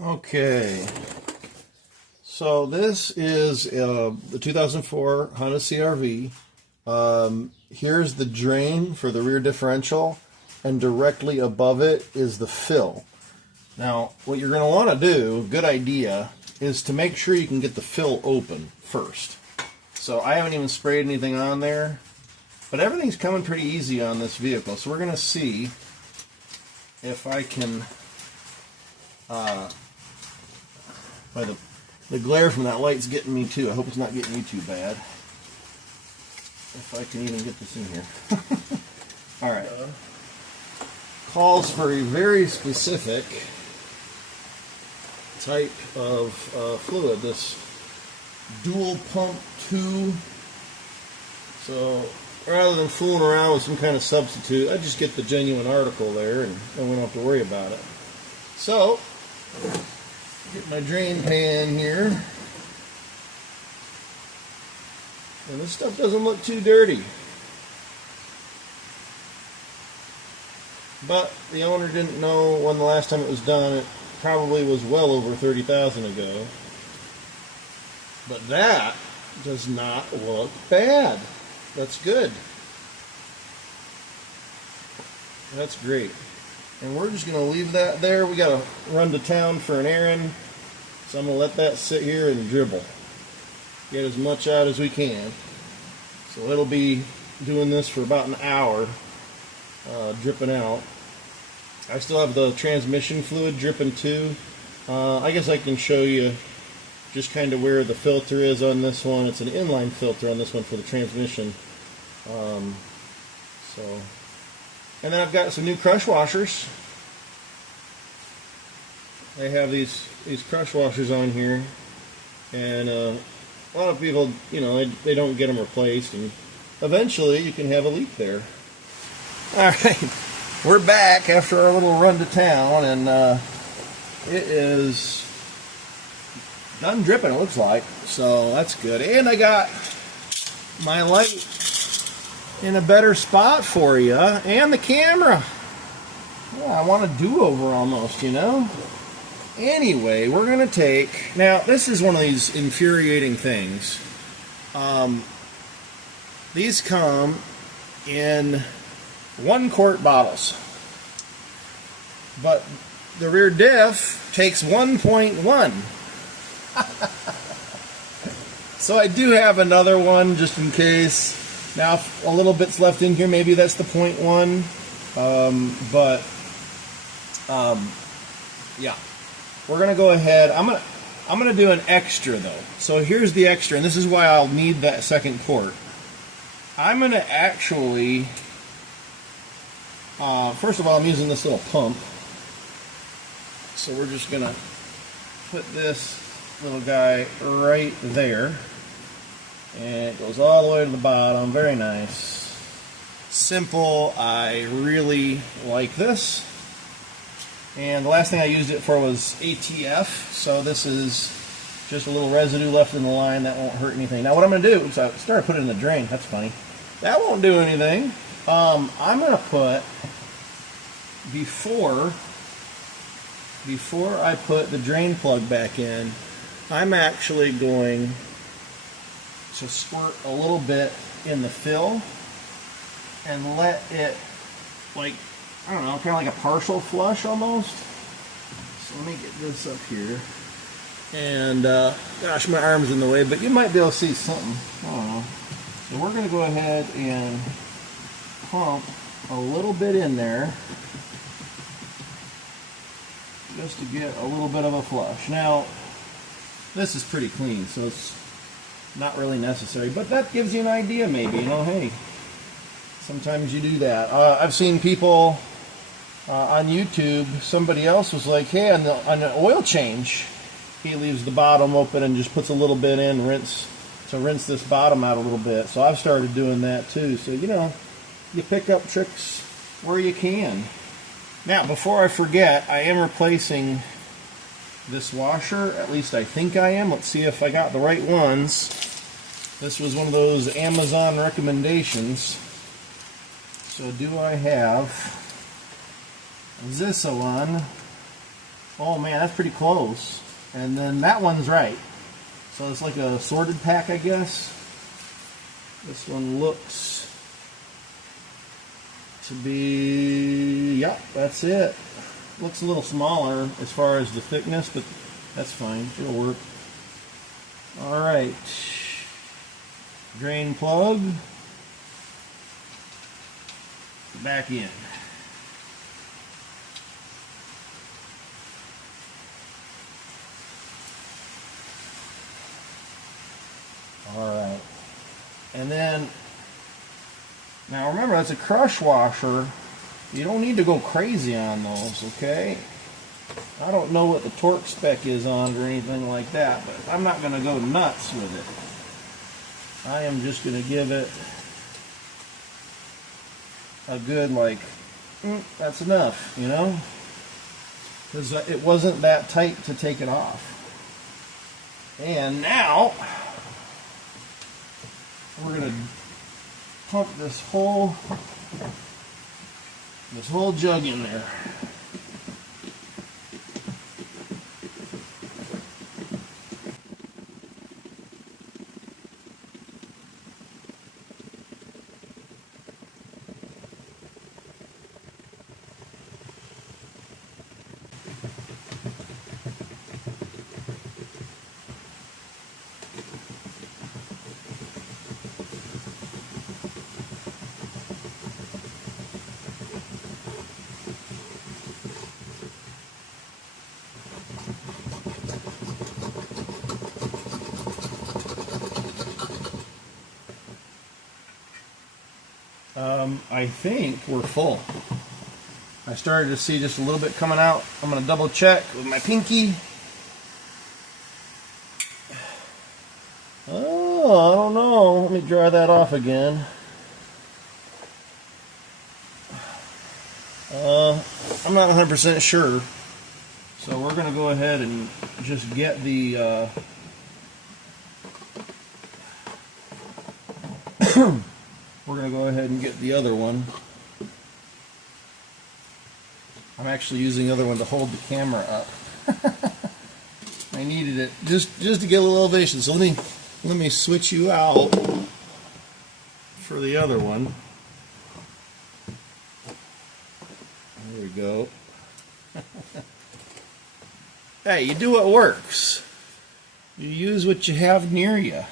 Okay, so this is the 2004 Honda CRV. Here's the drain for the rear differential, and directly above it is the fill. Now, what you're going to want to do, good idea, is to make sure you can get the fill open first. So I haven't even sprayed anything on there, but everything's coming pretty easy on this vehicle. So we're going to see if I can... by the glare from that light's getting me too. I hope it's not getting you too bad. If I can even get this in here. Alright. Calls for a very specific type of fluid. This dual pump 2. So rather than fooling around with some kind of substitute, I just get the genuine article there and then we don't have to worry about it. So, get my drain pan here. And this stuff doesn't look too dirty. But the owner didn't know when the last time it was done. It probably was well over 30,000 ago. But that does not look bad. That's good. That's great. And we're just going to leave that there. We got to run to town for an errand. So I'm going to let that sit here and dribble. Get as much out as we can. So it'll be doing this for about an hour, dripping out. I still have the transmission fluid dripping too. I guess I can show you just kind of where the filter is on this one. It's an inline filter on this one for the transmission. And then I've got some new crush washers. I have these crush washers on here, and a lot of people, you know, they don't get them replaced, and eventually you can have a leak there. All right, we're back after our little run to town, and it is done dripping, it looks like, so that's good. And I got my light in a better spot for you, and the camera. Yeah, I want a do-over almost, you know. Anyway, we're going to take... Now, this is one of these infuriating things. These come in 1-quart bottles. But the rear diff takes 1.1. So I do have another one just in case. Now, if a little bit's left in here, maybe that's the 0.1. Yeah. We're going to go ahead. I'm going to do an extra, though. So here's the extra, and this is why I'll need that 2nd quart. I'm going to actually, first of all, I'm using this little pump. So we're just going to put this little guy right there. And it goes all the way to the bottom. Very nice. Simple. I really like this. And the last thing I used it for was ATF. So this is just a little residue left in the line. That won't hurt anything. Now what I'm going to do, oops, I started putting it in the drain. That's funny. That won't do anything. I'm going to put, before I put the drain plug back in, I'm actually going to squirt a little bit in the fill and let it, like, I don't know, kind of like a partial flush almost. So let me get this up here. And, gosh, my arm's in the way, but you might be able to see something. I don't know. So we're going to go ahead and pump a little bit in there just to get a little bit of a flush. Now, this is pretty clean, so it's not really necessary, but that gives you an idea maybe, you know, hey, sometimes you do that. I've seen people on YouTube, somebody else was like, hey, on the oil change, he leaves the bottom open and just puts a little bit in, rinse this bottom out a little bit. So I've started doing that too. So, you know, you pick up tricks where you can. Now, before I forget, I am replacing this washer, at least I think I am. Let's see if I got the right ones. This was one of those Amazon recommendations. So do I have this one Oh man, that's pretty close. And then that one's right. So it's like a sorted pack, I guess. This one looks to be, yep, that's it. Looks a little smaller as far as the thickness, but that's fine. It'll work. All right. Drain plug. Back in. All right. And then, now remember, that's a crush washer. You don't need to go crazy on those, okay? I don't know what the torque spec is on or anything like that, but I'm not going to go nuts with it. I am just going to give it a good, like, that's enough, you know? Because it wasn't that tight to take it off. And now, we're going to pump this whole jug in there. I think we're full. I started to see just a little bit coming out. I'm going to double check with my pinky. Oh, I don't know. Let me dry that off again. I'm not 100% sure. So we're going to go ahead and just get the we're going to go ahead and get the other one. I'm actually using the other one to hold the camera up. I needed it just to get a little elevation. So let me switch you out for the other one. There we go. Hey, you do what works. You use what you have near you.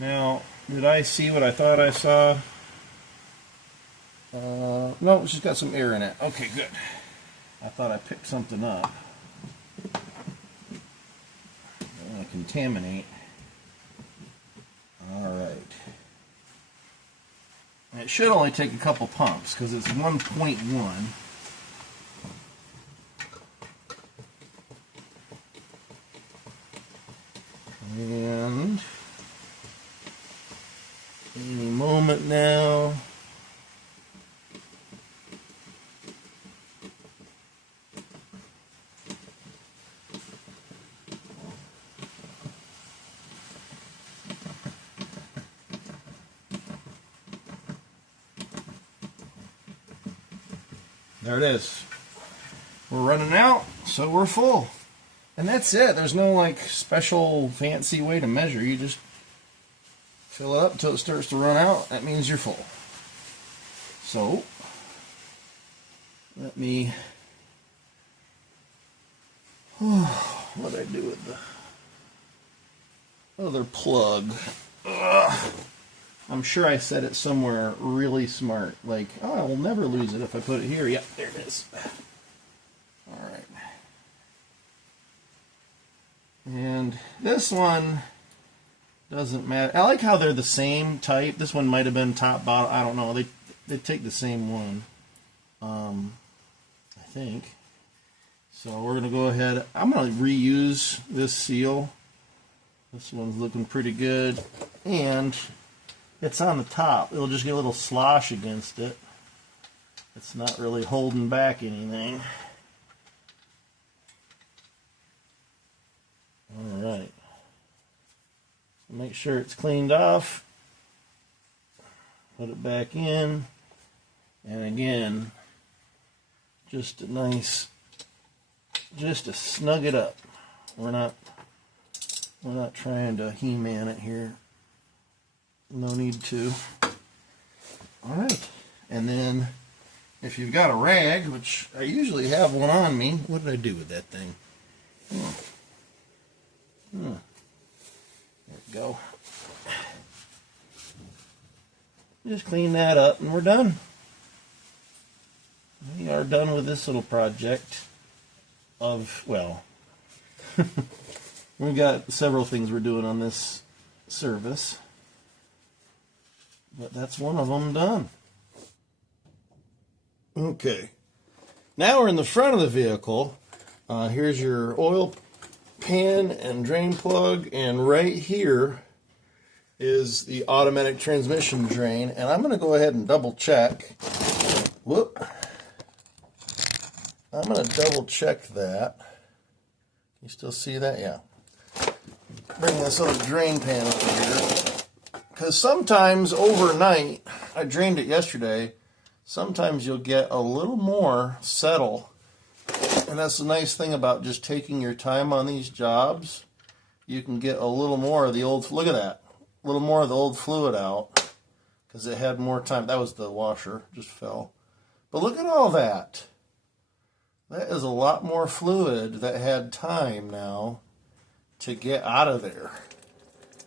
Now, did I see what I thought I saw? No, it's just got some air in it. Okay, good. I thought I picked something up. I don't want to contaminate. Alright. And it should only take a couple pumps because it's 1.1. And any moment now. There it is. We're running out, so we're full. And that's it. There's no like special fancy way to measure. You just fill it up until it starts to run out. That means you're full. So, let me, what did I do with the other plug? Ugh. I'm sure I said it somewhere really smart. Like, oh, I will never lose it if I put it here. Yep, there it is. Alright. And this one doesn't matter. I like how they're the same type. This one might have been top, bottom. I don't know. They take the same one. I think. So we're going to go ahead. I'm going to reuse this seal. This one's looking pretty good. And it's on the top. It'll just get a little slosh against it. It's not really holding back anything. Alright. Make sure it's cleaned off. Put it back in. And again, just a nice, just to snug it up. We're not trying to He-Man it here. No need to. All right. And then if you've got a rag, which I usually have one on me, what did I do with that thing? There we go. Just clean that up and we're done. We are done with this little project of, well, we've got several things we're doing on this service, but that's one of them done. Okay, now we're in the front of the vehicle. Here's your oil pan and drain plug, and right here is the automatic transmission drain, and I'm going to go ahead and double check. Whoop. I'm going to double check that. You still see that? Yeah. Bring this little drain pan over here. Because sometimes overnight, I drained it yesterday, sometimes you'll get a little more settle. And that's the nice thing about just taking your time on these jobs. You can get a little more of the old, look at that, a little more of the old fluid out. Because it had more time. That was the washer, just fell. But look at all that. That is a lot more fluid that had time now to get out of there.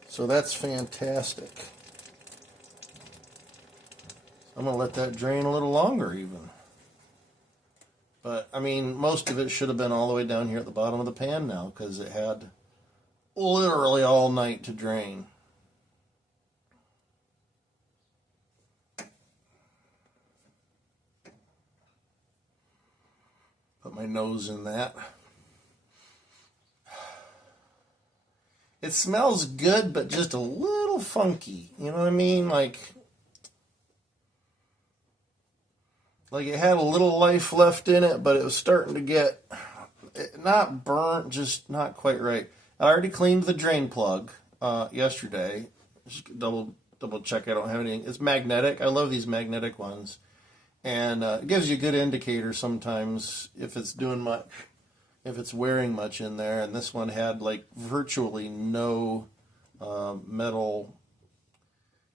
So that's fantastic. I'm going to let that drain a little longer even. But, I mean, most of it should have been all the way down here at the bottom of the pan now because it had literally all night to drain. Put my nose in that. It smells good, but just a little funky. You know what I mean? Like it had a little life left in it, but it was starting to get, not burnt, just not quite right. I already cleaned the drain plug yesterday. Just double check I don't have anything. It's magnetic. I love these magnetic ones. And it gives you a good indicator sometimes if it's doing much, if it's wearing much in there. And this one had like virtually no metal.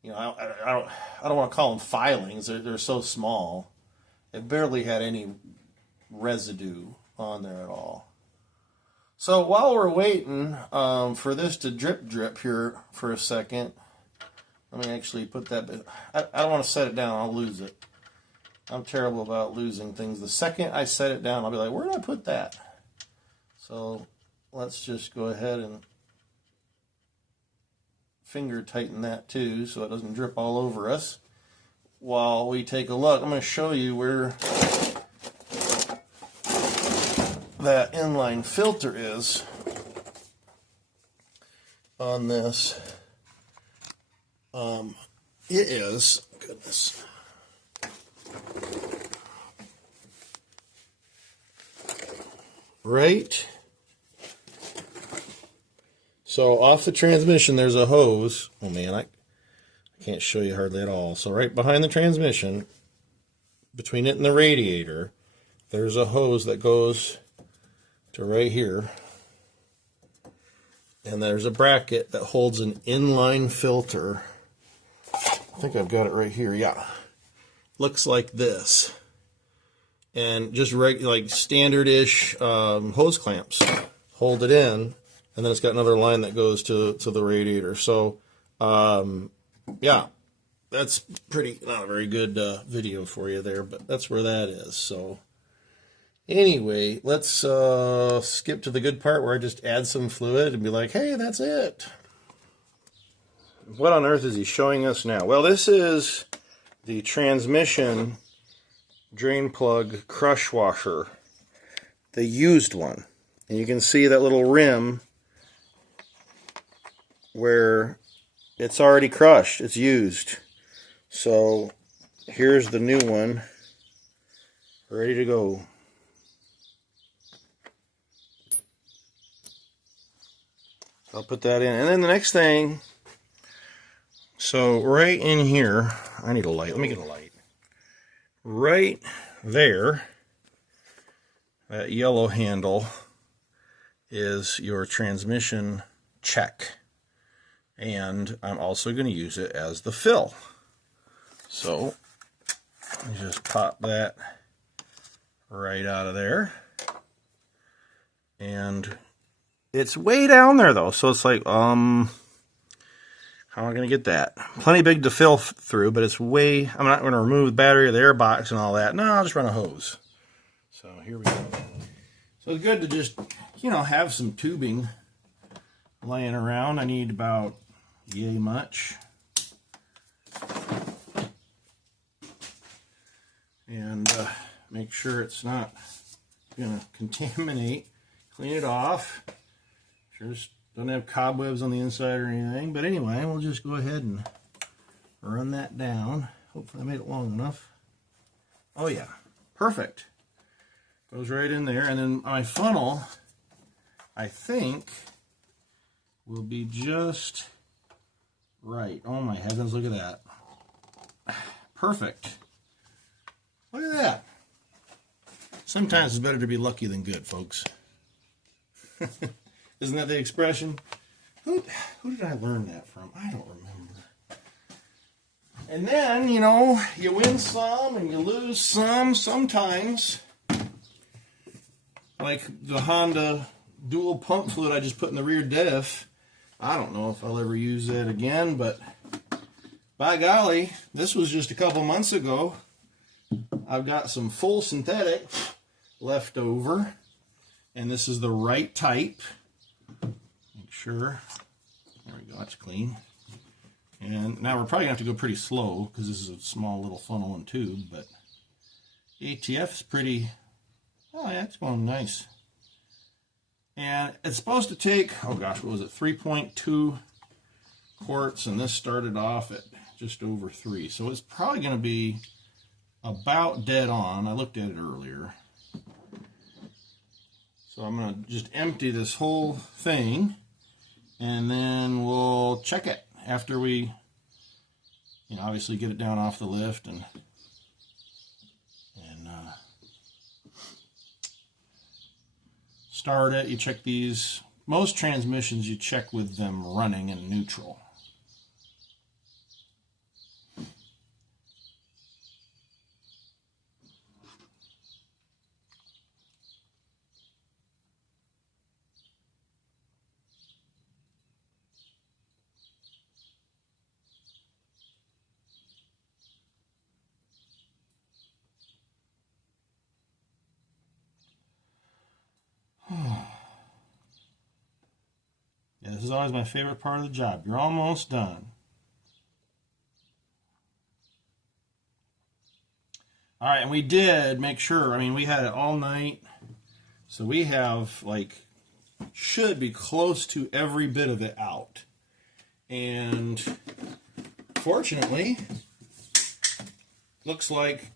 You know, I don't want to call them filings. They're so small. It barely had any residue on there at all. So while we're waiting for this to drip here for a second, let me actually put that. I don't want to set it down. I'll lose it. I'm terrible about losing things. The second I set it down, I'll be like, where did I put that? So let's just go ahead and finger tighten that too so it doesn't drip all over us. While we take a look, I'm going to show you where that inline filter is on this. It is, goodness. Right. So off the transmission, there's a hose. Oh man, I can't show you hardly at all. So right behind the transmission, between it and the radiator, there's a hose that goes to right here. And there's a bracket that holds an inline filter. I think I've got it right here. Yeah. Looks like this. And just like standard-ish hose clamps hold it in, and then it's got another line that goes to the radiator. So, yeah, that's pretty, not a very good video for you there, but that's where that is. So, anyway, let's skip to the good part where I just add some fluid and be like, hey, that's it. What on earth is he showing us now? Well, this is the transmission drain plug crush washer, the used one. And you can see that little rim where it's already crushed, it's used. So here's the new one, ready to go. I'll put that in. And then the next thing So right in here, I need a light. Let me get a light. Right there, that yellow handle is your transmission check. And I'm also going to use it as the fill. So, let me just pop that right out of there. And it's way down there though, so it's like, how am I going to get that? Plenty big to fill through, but it's way, I'm not going to remove the battery or the air box and all that. No, I'll just run a hose. So here we go. So it's good to just, you know, have some tubing laying around. I need about yay much. And make sure it's not going to contaminate. Clean it off. Sure, just don't have cobwebs on the inside or anything. But anyway, we'll just go ahead and run that down. Hopefully I made it long enough. Oh yeah, perfect. Goes right in there. And then my funnel, I think, will be just right. Oh my heavens, look at that. Perfect. Look at that. Sometimes it's better to be lucky than good, folks. Isn't that the expression? Who did I learn that from? I don't remember. And then, you know, you win some and you lose some sometimes. Like the Honda dual pump fluid I just put in the rear diff. I don't know if I'll ever use that again, but by golly, this was just a couple months ago. I've got some full synthetic left over, and this is the right type. Make sure. There we go, that's clean. And now we're probably going to have to go pretty slow because this is a small little funnel and tube, but ATF is pretty, oh yeah, it's going nice. And it's supposed to take, oh gosh, what was it, 3.2 quarts, and this started off at just over 3. So it's probably going to be about dead on. I looked at it earlier. So I'm going to just empty this whole thing, and then we'll check it after we, you know, obviously get it down off the lift and start it. You check these. Most transmissions you check with them running in neutral. Yeah, this is always my favorite part of the job. You're almost done. All right, and we did make sure, I mean, we had it all night. So we have, like, should be close to every bit of it out. And fortunately, looks like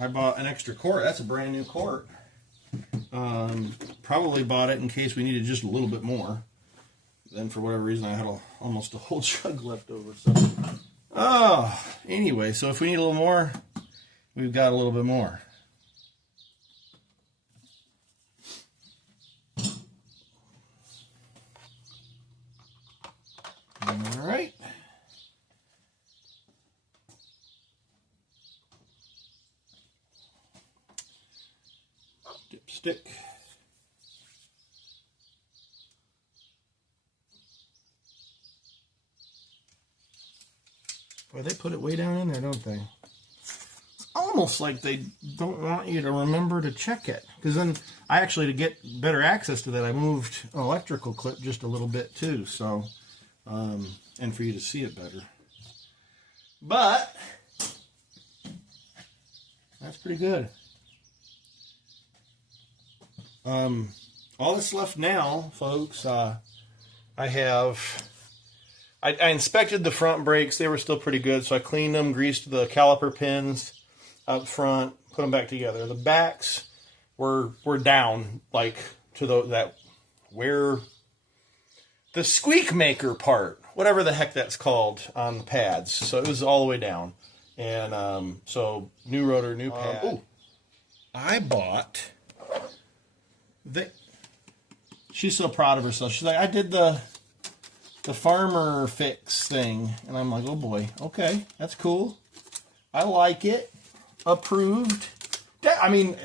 I bought an extra quart. That's a brand new quart. Probably bought it in case we needed just a little bit more. Then for whatever reason I had almost a whole jug left over. So, anyway, so if we need a little more, we've got a little bit more. All right. Dipstick. Boy, they put it way down in there, don't they? It's almost like they don't want you to remember to check it. Because then, to get better access to that, I moved an electrical clip just a little bit too. So, and for you to see it better. But, that's pretty good. All that's left now, folks, I inspected the front brakes. They were still pretty good, so I cleaned them, greased the caliper pins up front, put them back together. The backs were down, like, to where the squeak maker part whatever the heck that's called on the pads. So it was all the way down. And so new rotor, new pad. Ooh, I bought she's so proud of herself. She's like, I did the farmer fix thing. And I'm like, oh boy, okay, that's cool. I like it. Approved. I mean,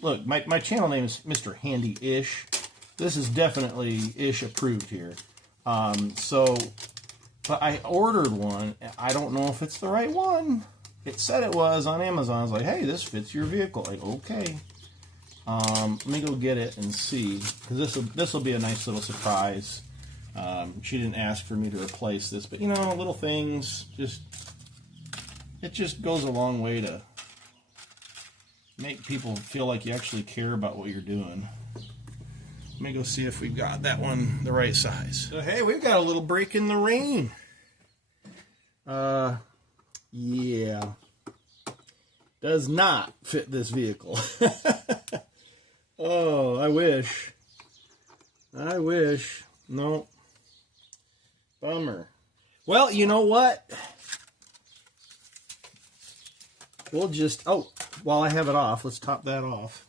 look, my channel name is Mr. Handy-ish. This is definitely ish approved here. But I ordered one. I don't know if it's the right one. It said it was on Amazon. I was like, hey, this fits your vehicle. Like, okay. Let me go get it and see, because this will be a nice little surprise. She didn't ask for me to replace this, but you know, little things, it just goes a long way to make people feel like you actually care about what you're doing. Let me go see if we've got that one the right size. So, hey, we've got a little break in the rain. Yeah. Does not fit this vehicle. Oh, I wish. No. Bummer. Well, you know what? We'll just, while I have it off, let's top that off.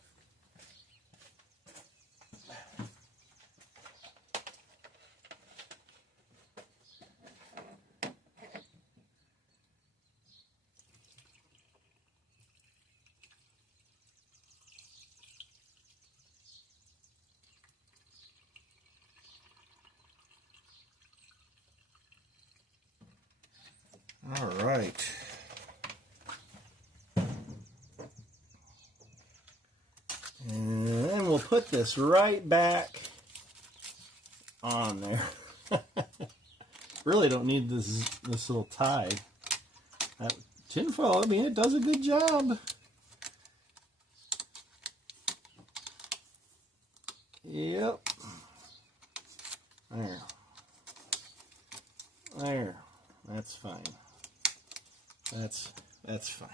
All right. And then we'll put this right back on there. Really don't need this little tie. That tinfoil, I mean, it does a good job. Yep. There. That's fine. That's fine.